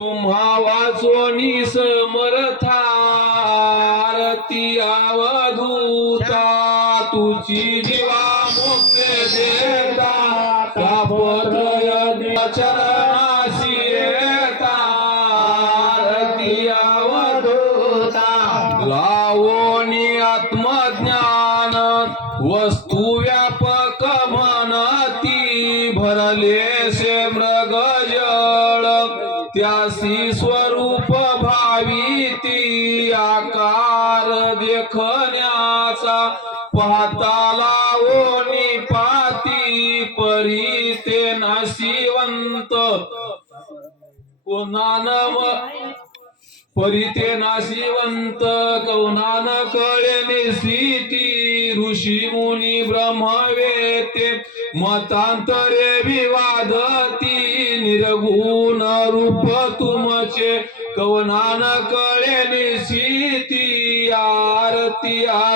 तुम्हा वाचोनी समर्था आरती अवधूता तुझी जीवा मुक्त देता तापत्रय चरणाशी येता आरती अवधूता. लावोनी आत्मज्ञान वस्तू व्यापक म्हणती भरले से मृग त्यासी स्वरूप भावी ती आकार देखण्याचा पाहताला ओनी पाती परी ते नाशिवंत. परी ते नाशिवंत कौनान कळे निस्थिती ऋषी मुनी ब्रह्मवेते मतांतरे विवादती. निर्गुण रूप तुमचे कवनान कळे निस्थिती आरती आर